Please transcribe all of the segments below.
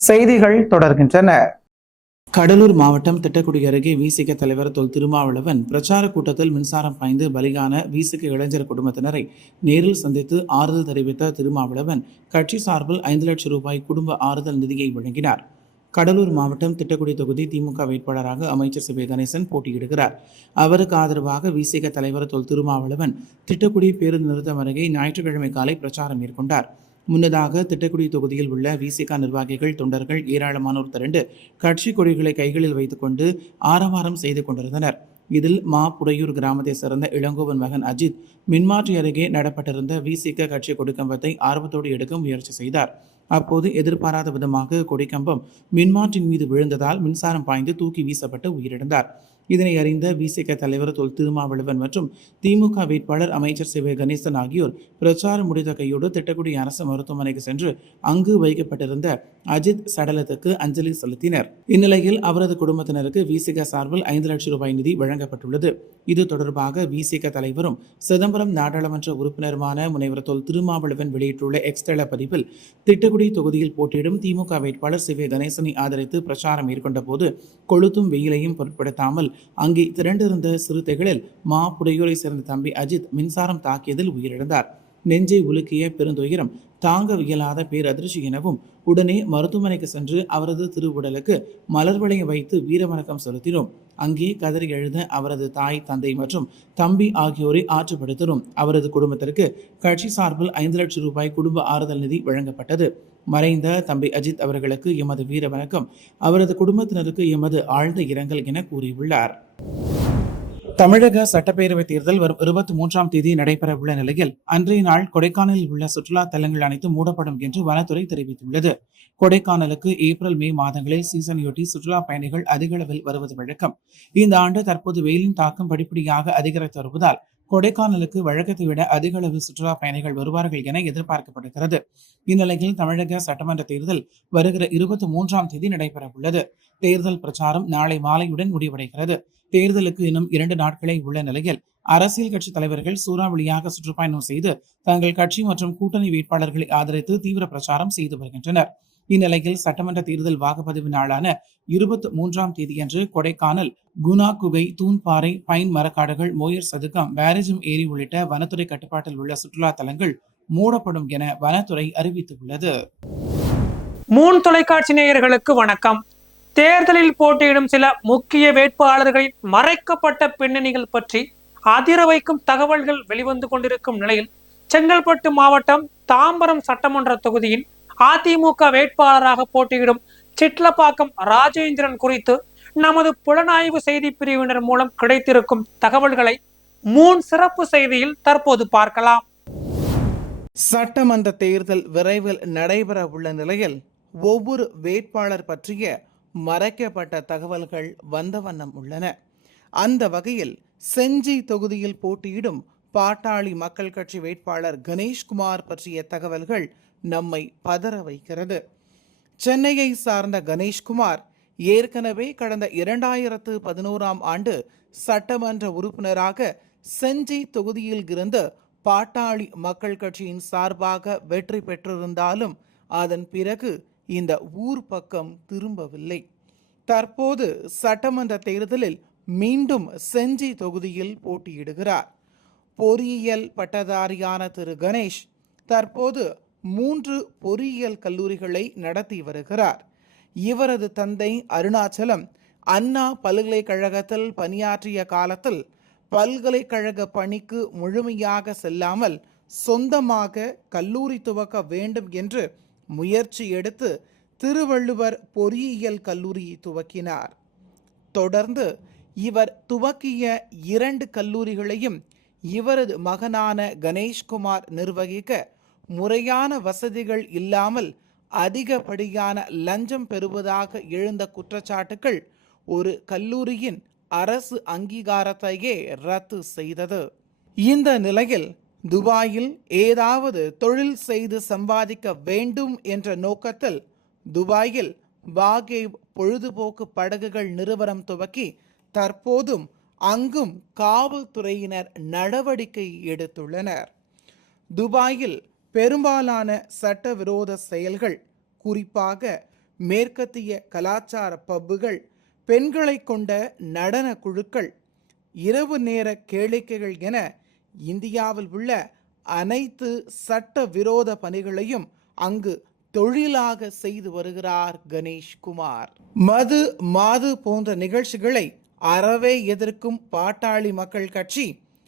செய்திகள் தொடர்கின்றன. கடலூர் மாவட்டம் திட்டக்குடி அருகே விசிக தலைவர் தொல் திருமாவளவன் பிரச்சார கூட்டத்தில் மின்சாரம் பாய்ந்து பலியான விசிக இளைஞர் குடும்பத்தினரை நேரில் சந்தித்து ஆறுதல் தெரிவித்த திருமாவளவன் கட்சி சார்பில் 5 லட்சம் ரூபாய் குடும்ப ஆறுதல் நிதியை வழங்கினார். கடலூர் மாவட்டம் திட்டக்குடி தொகுதி திமுக வேட்பாளராக அமைச்சர் சிவே கணேசன் போட்டியிடுகிறார். அவருக்கு ஆதரவாக விசிக தலைவர் தொல் திருமாவளவன் திட்டக்குடி பேருந்து நிறுத்தம் அருகே ஞாயிற்றுக்கிழமை காலை பிரச்சாரம் மேற்கொண்டார். முன்னதாக திட்டக்குடி தொகுதியில் உள்ள விசிக நிர்வாகிகள் தொண்டர்கள் ஏராளமானோர் திரண்டு கட்சி கொடிகளை கைகளில் வைத்துக் கொண்டு ஆரவாரம் செய்து கொண்டிருந்தனர். இதில் புடையூர் கிராமத்தை சேர்ந்த இளங்கோவன் மகன் அஜித் மின்மாற்றி அருகே நடப்பட்டிருந்த விசிக கட்சி கொடிக்கம்பத்தை ஆர்வத்தோடு எடுக்க முயற்சி செய்தார். அப்போது எதிர்பாராத விதமாக கொடிக்கம்பம் மின்மாற்றின் மீது விழுந்ததால் மின்சாரம் பாய்ந்து தூக்கி வீசப்பட்டு உயிரிழந்தார். இதனை அறிந்த விசிக தலைவர் தொல் திருமாவளவன் மற்றும் திமுக வேட்பாளர் அமைச்சர் சிவே கணேசன் ஆகியோர் பிரச்சாரம் முடித்த கையோடு திட்டக்குடி அரசு மருத்துவமனைக்கு சென்று அங்கு வைக்கப்பட்டிருந்த அஜித் சடலத்துக்கு அஞ்சலி செலுத்தினர். இந்நிலையில் அவரது குடும்பத்தினருக்கு விசிக சார்பில் 5 லட்சம் ரூபாய் நிதி வழங்கப்பட்டுள்ளது. இது தொடர்பாக விசிக தலைவரும் சிதம்பரம் நாடாளுமன்ற உறுப்பினருமான முனைவர் தொல் திருமாவளவன் வெளியிட்டுள்ள எக்ஸ்தள பதிவில் திட்டக்குடி தொகுதியில் போட்டியிடும் திமுக வேட்பாளர் சிவே கணேசனை ஆதரித்து பிரச்சாரம் மேற்கொண்ட போது கொளுத்தும் வெயிலையும் பொருட்படுத்தாமல் அங்கே திரண்டிருந்த சிறுத்தைகளில் புடையூரை சேர்ந்த தம்பி அஜித் மின்சாரம் தாக்கியதில் உயிரிழந்தார். நெஞ்சை உலுக்கிய பெருந்துயரம் தாங்க இயலாத பேரதிர்ச்சி எனவும் உடனே மருத்துவமனைக்கு சென்று அவரது திருவுடலுக்கு மலர் வளையம் வைத்து வீரவணக்கம் செலுத்தினோம். அங்கே கதறி எழுத அவரது தாய், தந்தை மற்றும் தம்பி ஆகியோரை ஆற்றுப்படுத்தினோம். அவரது குடும்பத்திற்கு கட்சி சார்பில் 5 லட்சம் ரூபாய் குடும்ப ஆறுதல் நிதி வழங்கப்பட்டது. மறைந்த தம்பி அஜித் அவர்களுக்கு எமது வீர வணக்கம், அவரது குடும்பத்தினருக்கு எமது ஆழ்ந்த இரங்கல் என கூறியுள்ளார். தமிழக சட்டப்பேரவை தேர்தல் வரும் 23ஆம் தேதி நடைபெறவுள்ள நிலையில் அன்றைய நாள் கொடைக்கானலில் உள்ள சுற்றுலா தலங்கள் அனைத்தும் மூடப்படும் என்று வனத்துறை தெரிவித்துள்ளது. கொடைக்கானலுக்கு ஏப்ரல் மே மாதங்களில் சீசனையொட்டி சுற்றுலா பயணிகள் அதிக அளவில் வருவது வழக்கம். இந்த ஆண்டு தற்போது வெயிலின் தாக்கம் படிப்படியாக அதிகரித்து வருவதால் கொடைக்கானலுக்கு வழக்கத்தை விட அதிக அளவு சுற்றுலா பயணிகள் வருவார்கள் என எதிர்பார்க்கப்படுகிறது. இந்நிலையில் தமிழக சட்டமன்ற தேர்தல் வருகிற 23ஆம் தேதி நடைபெறவுள்ளது. தேர்தல் பிரச்சாரம் நாளை மாலையுடன் முடிவடைகிறது. தேர்தலுக்கு இன்னும் 2 நாட்களே உள்ள நிலையில் அரசியல் கட்சி தலைவர்கள் சூறாவளியாக சுற்றுப்பயணம் செய்து தங்கள் கட்சி மற்றும் கூட்டணி வேட்பாளர்களை ஆதரித்து தீவிர பிரச்சாரம் செய்து வருகின்றனர். இந்நிலையில் சட்டமன்ற தேர்தல் வாக்குப்பதிவு நாளான 23ஆம் தேதியன்று கொடைக்கானல் குணா குகை, தூண்பாறை, பைன் மரக்காடுகள், மோயர் சதுக்கம், பேரிஜம் ஏரி உள்ளிட்ட வனத்துறை கட்டுப்பாட்டில் உள்ள சுற்றுலா தலங்கள் மூடப்படும் என வனத்துறை அறிவித்துள்ளது. மூன் தொலைக்காட்சி நேயர்களுக்கு வணக்கம். தேர்தலில் போட்டியிடும் சில முக்கிய வேட்பாளர்களின் மறைக்கப்பட்ட பின்னணிகள் பற்றி அதிர வைக்கும் தகவல்கள் வெளிவந்து கொண்டிருக்கும் நிலையில் செங்கல்பட்டு மாவட்டம் தாம்பரம் சட்டமன்ற தொகுதியின் அதிமுக வேட்பாளராக போட்டியிடும் சிட்லப்பாக்கம் ராஜேந்திரன் குறித்து நமது புலனாய்வு செய்தி பிரிவினர் மூலம் கிடைத்திருக்கும் தகவல்களை மூன் சிறப்பு செய்தியில் தற்போது பார்க்கலாம். சட்டமன்ற தேர்தல் விரைவில் நடைபெற உள்ள நிலையில் ஒவ்வொரு வேட்பாளர் பற்றிய மறைக்கப்பட்ட தகவல்கள் வந்த வண்ணம் உள்ளன. அந்த வகையில் செஞ்சி தொகுதியில் போட்டியிடும் பாட்டாளி மக்கள் கட்சி வேட்பாளர் கணேஷ்குமார் பற்றிய தகவல்கள் நம்மை பதற வைக்கிறது. சென்னையை சார்ந்த கணேஷ்குமார் ஏற்கனவே கடந்த 2011ஆம் ஆண்டு சட்டமன்ற உறுப்பினராக செஞ்சி தொகுதியில் இருந்து பாட்டாளி மக்கள் கட்சியின் சார்பாக வெற்றி பெற்றிருந்தாலும் அதன் பிறகு இந்த ஊர் பக்கம் திரும்பவில்லை. தற்போது சட்டமன்ற தேர்தலில் மீண்டும் செஞ்சி தொகுதியில் போட்டியிடுகிறார். பொறியியல் பட்டதாரியான திரு கணேஷ் தற்போது 3 பொறியியல் கல்லூரிகளை நடத்தி வருகிறார். இவரது தந்தை அருணாச்சலம் அண்ணா பல்கலைக்கழகத்தில் பணியாற்றிய காலத்தில் பல்கலைக்கழக பணிக்கு முழுமையாக செல்லாமல் சொந்தமாக கல்லூரி துவக்க வேண்டும் என்று முயற்சி எடுத்து திருவள்ளுவர் பொறியியல் கல்லூரியை துவக்கினார். தொடர்ந்து இவர் துவக்கிய 2 கல்லூரிகளையும் இவரது மகனான கணேஷ்குமார் நிர்வகிக்க முறையான வசதிகள் இல்லாமல் அதிகப்படியான லஞ்சம் பெறுவதாக எழுந்த குற்றச்சாட்டுகள் ஒரு கல்லூரியின் அரசு அங்கீகாரத்தையே ரத்து செய்தது. இந்த நிலையில் துபாயில் ஏதாவது தொழில் செய்து சம்பாதிக்க வேண்டும் என்ற நோக்கத்தில் துபாயில் வாகேவ் பொழுதுபோக்கு படகுகள் நிறுவனம் துவக்கி தற்போதும் அங்கும் காவல்துறையினர் நடவடிக்கை எடுத்துள்ளனர். துபாயில் பெரும்பாலான சட்டவிரோத செயல்கள், குறிப்பாக மேற்கத்திய கலாச்சார பப்புகள், பெண்களை கொண்ட நடன குழுக்கள், இரவு நேர கேளிக்கைகள் என இந்தியாவில் உள்ள அனைத்து சட்ட விரோத பணிகளையும் அங்கு தொழிலாக செய்து வருகிறார் கணேஷ்குமார். மது மாது போன்ற நிகழ்ச்சிகளை அறவே எதிர்க்கும் பாட்டாளி மக்கள் கட்சி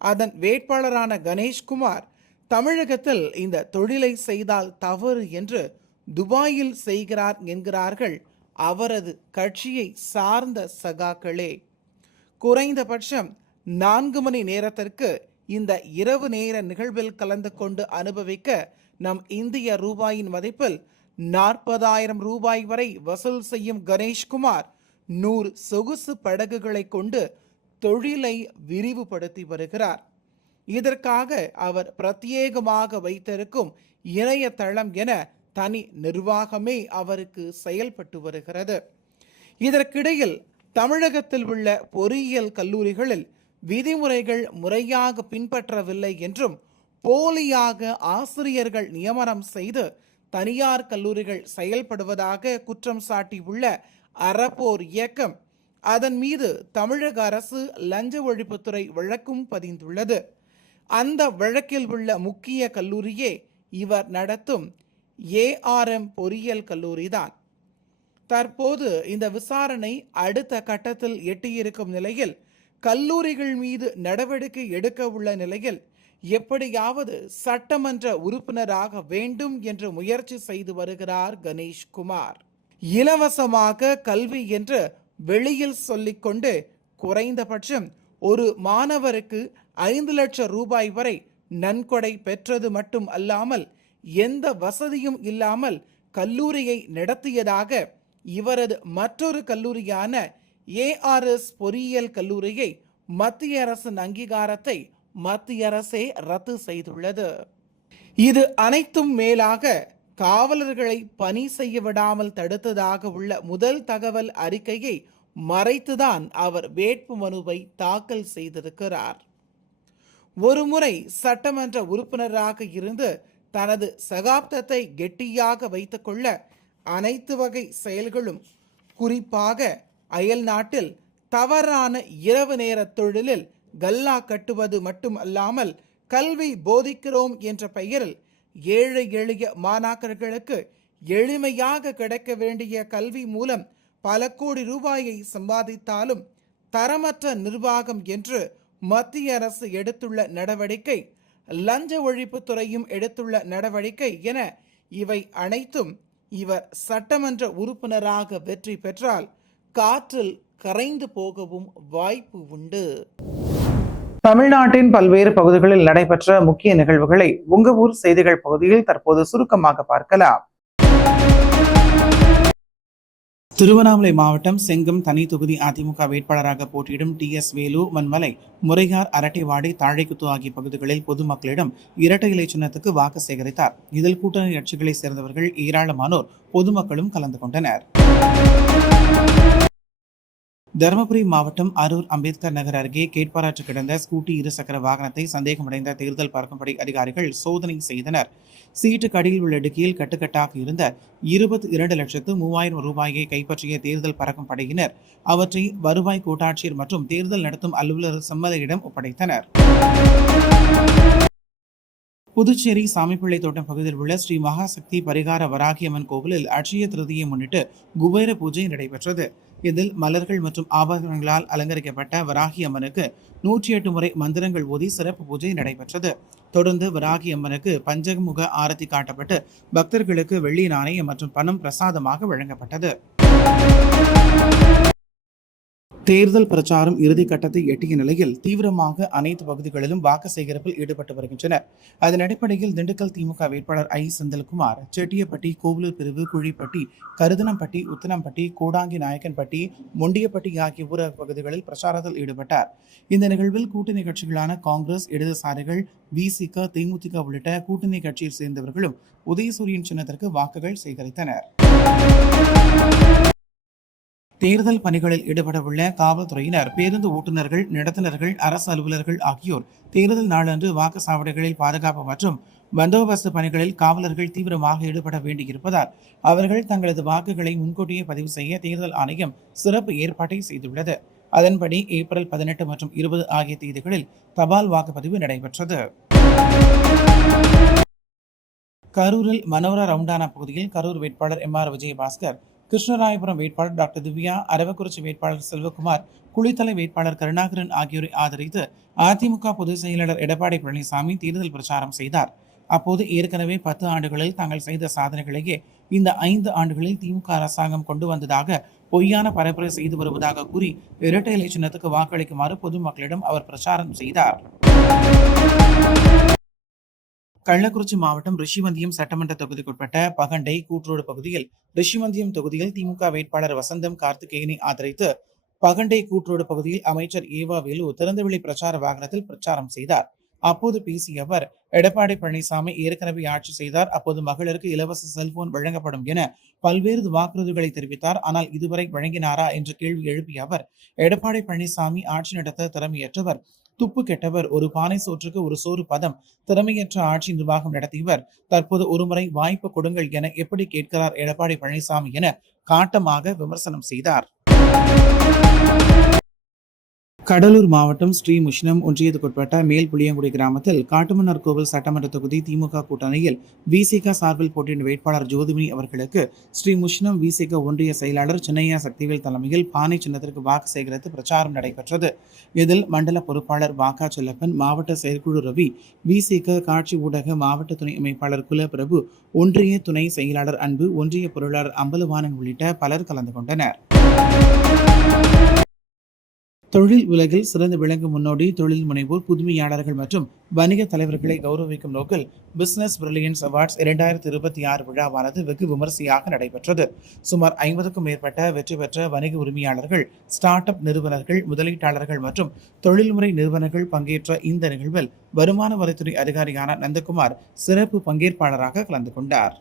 அதன் வேட்பாளரான கணேஷ்குமார் தமிழகத்தில் இந்த தொழிலை செய்தால் தவறு என்று துபாயில் செய்கிறார் என்கிறார்கள் அவரது கட்சியை சார்ந்த சகாக்களே. குறைந்தபட்சம் 4 மணி நேரத்திற்கு இந்த இரவு நேர நிகழ்வில் கலந்து கொண்டு அனுபவிக்க நம் இந்திய ரூபாயின் மதிப்பில் 40,000 ரூபாய் வரை வசூல் செய்யும் கணேஷ்குமார் 100 சொகுசு படகுகளை கொண்டு தொழிலை விரிவுபடுத்தி வருகிறார். இதற்காக அவர் பிரத்யேகமாக வைத்திருக்கும் இணையதளம் என தனி நிர்வாகமே அவருக்கு செயல்பட்டு வருகிறது. இதற்கிடையில் தமிழகத்தில் உள்ள பொறியியல் கல்லூரிகளில் விதிமுறைகள் முறையாக பின்பற்றவில்லை என்றும் போலியாக ஆசிரியர்கள் நியமனம் செய்து தனியார் கல்லூரிகள் செயல்படுவதாக குற்றம் சாட்டியுள்ள அறப்போர் இயக்கம் அதன் மீது தமிழக அரசு லஞ்ச ஒழிப்புத்துறை வழக்கும் பதிந்துள்ளது. அந்த வழக்கில் உள்ள முக்கிய கல்லூரியே இவர் நடத்தும் ARM பொறியியல் கல்லூரிதான். தற்போது இந்த விசாரணை அடுத்த கட்டத்தில் எட்டியிருக்கும் நிலையில் கல்லூரிகள் மீது நடவடிக்கை எடுக்க உள்ள நிலையில் எப்படியாவது சட்டமன்ற உறுப்பினராக வேண்டும் என்று முயற்சி செய்து வருகிறார் கணேஷ்குமார். இலவசமாக கல்வி என்று வெளியில் சொல்லிக்கொண்டு குறைந்தபட்சம் ஒரு மாணவருக்கு 5 லட்சம் ரூபாய் வரை நன்கொடை பெற்றது மட்டும் அல்லாமல் எந்த வசதியும் இல்லாமல் கல்லூரியை நடத்தியதாக இவரது மற்றொரு கல்லூரியான ARS பொறியியல் கல்லூரியை மத்திய அரசின் அங்கீகாரத்தை மத்திய அரசே ரத்து செய்துள்ளது. இது அனைத்தும் மேலாக காவலர்களை பணி செய்ய விடாமல் தடுத்ததாக உள்ள முதல் தகவல் அறிக்கையை மறைத்துதான் அவர் வேட்பு மனுவை தாக்கல் செய்திருக்கிறார். ஒருமுறை சட்டமன்ற உறுப்பினராக இருந்து தனது சகாப்தத்தை கெட்டியாக வைத்துக்கொள்ள அனைத்து வகை செயல்களும், குறிப்பாக அயல் நாட்டில் தவறான இரவு நேர தொழிலில் கல்லா கட்டுவது மட்டும் அல்லாமல் கல்வி போதிக்கிறோம் என்ற பெயரில் ஏழை எளிய மாணாக்கர்களுக்கு எளிமையாக கிடைக்க வேண்டிய கல்வி மூலம் பல கோடி ரூபாயை சம்பாதித்தாலும் தரமற்ற நிர்வாகம் என்று மத்திய அரசு எடுத்துள்ள நடவடிக்கை, லஞ்ச ஒழிப்புத்துறையும் எடுத்துள்ள நடவடிக்கை என இவை அனைத்தும் இவர் சட்டமன்ற உறுப்பினராக வெற்றி பெற்றால் காற்றில் கரைந்து போகவும் வாய்ப்பு உண்டு. தமிழ்நாட்டின் பல்வேறு பகுதிகளில் நடைபெற்ற முக்கிய நிகழ்வுகளை உங்க ஊர் செய்திகள் பகுதியில் தற்போது சுருக்கமாக பார்க்கலாம். திருவண்ணாமலை மாவட்டம் செங்கம் தனி தொகுதி அதிமுக வேட்பாளராக போட்டியிடும் TS வேலு, மண்மலை, முறையார், அரட்டைவாடி, தாழைக்குத்து ஆகிய பகுதிகளில் பொதுமக்களிடம் இரட்டை இலை சின்னத்துக்கு வாக்கு சேகரித்தார். இதில் கூட்டணி கட்சிகளைச் சேர்ந்தவர்கள் ஏராளமானோர் பொதுமக்களும் கலந்து கொண்டனர். தருமபுரி மாவட்டம் அரூர் அம்பேத்கர் நகர் அருகே கேட்பாராற்று கிடந்த ஸ்கூட்டி இருசக்கர வாகனத்தை சந்தேகமடைந்த தேர்தல் பறக்கும்படை அதிகாரிகள் சோதனை செய்தனர். சீட்டுக்கு அடியில் உள்ள டிக்கியில் கட்டுக்கட்டாக இருந்த 22,03,000 ரூபாயை கைப்பற்றிய தேர்தல் பறக்கும் படையினர் அவற்றை வருவாய் கோட்டாட்சியர் மற்றும் தேர்தல் நடத்தும் அலுவலர் சம்மதியிடம் ஒப்படைத்தனர். புதுச்சேரி சாமிப்பிள்ளை தோட்டம் பகுதியில் உள்ள ஸ்ரீ மகாசக்தி பரிகார வராகியம்மன் கோவிலில் அட்சய திருதியை முன்னிட்டு குபேர பூஜை நடைபெற்றது. இதில் மலர்கள் மற்றும் ஆபரணங்களால் அலங்கரிக்கப்பட்ட வராகி அம்மனுக்கு 108 முறை மந்திரங்கள் ஓதி சிறப்பு பூஜை நடைபெற்றது. தொடர்ந்து வராகி அம்மனுக்கு பஞ்சமுக ஆரத்தி காட்டப்பட்டு பக்தர்களுக்கு வெள்ளி நாணயம் மற்றும் பணம் பிரசாதமாக வழங்கப்பட்டது. தேர்தல் பிரச்சாரம் இறுதி கட்டத்தை எட்டிய நிலையில் தீவிரமாக அனைத்து பகுதிகளிலும் வாக்கு சேகரிப்பில் ஈடுபட்டு வருகின்றனர். அதன் அடிப்படையில் திண்டுக்கல் திமுக வேட்பாளர் I. செந்தில்குமார் செட்டியப்பட்டி, கோவிலூர் பிரிவு, குழிப்பட்டி, கருதனம்பட்டி, உத்தனம்பட்டி, கோடாங்கி நாயக்கன்பட்டி, மொண்டியப்பட்டி ஆகிய ஊரக பகுதிகளில் பிரச்சாரத்தில் ஈடுபட்டார். இந்த நிகழ்வில் கூட்டணி கட்சிகளான காங்கிரஸ், இடதுசாரிகள், VCக, தேமுதிக உள்ளிட்ட கூட்டணி கட்சியை சேர்ந்தவர்களும் உதயசூரியன் சின்னத்திற்கு வாக்குகள் சேகரித்தனர். தேர்தல் பணிகளில் ஈடுபடவுள்ள காவல்துறையினர், பேருந்து ஓட்டுநர்கள், நடத்துனர்கள், அரசு அலுவலர்கள் ஆகியோர் தேர்தல் நாளன்று வாக்குச்சாவடிகளில் பாதுகாப்பு மற்றும் பந்தோபஸ்து பணிகளில் காவலர்கள் தீவிரமாக ஈடுபட வேண்டியிருப்பதால் அவர்கள் தங்களது வாக்குகளை முன்கூட்டியே பதிவு செய்ய தேர்தல் ஆணையம் சிறப்பு ஏற்பாட்டை செய்துள்ளது. அதன்படி ஏப்ரல் 18 மற்றும் 20 ஆகிய தேதிகளில் தபால் வாக்குப்பதிவு நடைபெற்றது. கரூரில் மனோரா ரவுண்டானா பகுதியில் கரூர் வேட்பாளர் MR விஜயபாஸ்கர், கிருஷ்ணராயபுரம் வேட்பாளர் டாக்டர் திவ்யா, அரவக்குறிச்சி வேட்பாளர் செல்வகுமார், குளித்தலை வேட்பாளர் கருணாகரன் ஆகியோரை ஆதரித்து அதிமுக பொதுச் செயலாளர் எடப்பாடி பழனிசாமி தேர்தல் பிரச்சாரம் செய்தார். அப்போது ஏற்கனவே 10 ஆண்டுகளில் தாங்கள் செய்த சாதனைகளையே இந்த 5 ஆண்டுகளில் திமுக அரசாங்கம் கொண்டு வந்ததாக பொய்யான பரப்புரை செய்து வருவதாக கூறி இரட்டை இலை சின்னத்துக்கு வாக்களிக்குமாறு பொதுமக்களிடம் அவர் பிரச்சாரம் செய்தார். கள்ளக்குறிச்சி மாவட்டம் ரிஷிவந்தியம் சட்டமன்ற தொகுதிக்குட்பட்ட பகண்டை கூட்ரோடு பகுதியில் ரிஷிவந்தியம் தொகுதியில் திமுக வேட்பாளர் வசந்தம் கார்த்திகேயனை ஆதரித்து பகண்டை கூட்ரோடு பகுதியில் அமைச்சர் ஏவா வேலு திறந்தவெளி பிரச்சார வாகனத்தில் பிரச்சாரம் செய்தார். அப்போது பேசிய அவர், எடப்பாடி பழனிசாமி ஏற்கனவே ஆட்சி செய்தார், அப்போது மகளிருக்கு இலவச செல்போன் வழங்கப்படும் என பல்வேறு வாக்குறுதிகளை தெரிவித்தார். ஆனால் இதுவரை வழங்கினாரா என்று கேள்வி எழுப்பிய அவர், எடப்பாடி பழனிசாமி ஆட்சி நடத்த திறமையற்றவர், துப்பு கெட்டவர், ஒரு பானை சோற்றுக்கு ஒரு சோறு பதம், திறமையற்ற ஆட்சி நிர்வாகம் நடத்தியவர், தற்போது ஒருமுறை வாய்ப்பு கொடுங்கள் என எப்படி கேட்கிறார் எடப்பாடி பழனிசாமி என காட்டமாக விமர்சனம் செய்தார். கடலூர் மாவட்டம் ஸ்ரீமுஷ்ணம் ஒன்றியத்துக்குட்பட்ட மேல் புளியங்குடி கிராமத்தில் காட்டுமன்னார் கோவில் சட்டமன்ற தொகுதி திமுக கூட்டணியில் விசிக சார்பில் போட்டியிடும் வேட்பாளர் ஜோதிமணி அவர்களுக்கு ஸ்ரீமுஷ்ணம் விசிக ஒன்றிய செயலாளர் சின்னையா சக்திவேல் தலைமையில் பானை சின்னத்திற்கு வாக்கு சேகரித்து பிரச்சாரம் நடைபெற்றது. இதில் மண்டல பொறுப்பாளர் வாக்கா செல்லப்பன், மாவட்ட செயற்குழு ரவி, விசிக காட்சி ஊடக மாவட்ட துணை அமைப்பாளர் குலபிரபு, ஒன்றிய துணை செயலாளர் அன்பு, ஒன்றிய பொருளாளர் அம்பலவாணன் உள்ளிட்ட பலர் கலந்து கொண்டனர். தொழில் உலகில் சிறந்து விளங்கும் முன்னோடி தொழில் முனைவோர், புதுமையாளர்கள் மற்றும் வணிக தலைவர்களை கௌரவிக்கும் நோக்கில் பிசினஸ் பிரில்லியன்ஸ் அவார்ட்ஸ் 2026 விழாவானது வெகு விமரிசையாக நடைபெற்றது. சுமார் 50க்கும் மேற்பட்ட வெற்றி பெற்ற வணிக உரிமையாளர்கள், ஸ்டார்ட் அப் நிறுவனர்கள், முதலீட்டாளர்கள் மற்றும் தொழில்முறை நிறுவனங்கள் பங்கேற்ற இந்த நிகழ்வில் வருமான வரித்துறை அதிகாரியான நந்தகுமார் சிறப்பு பங்கேற்பாளராக கலந்து கொண்டார்.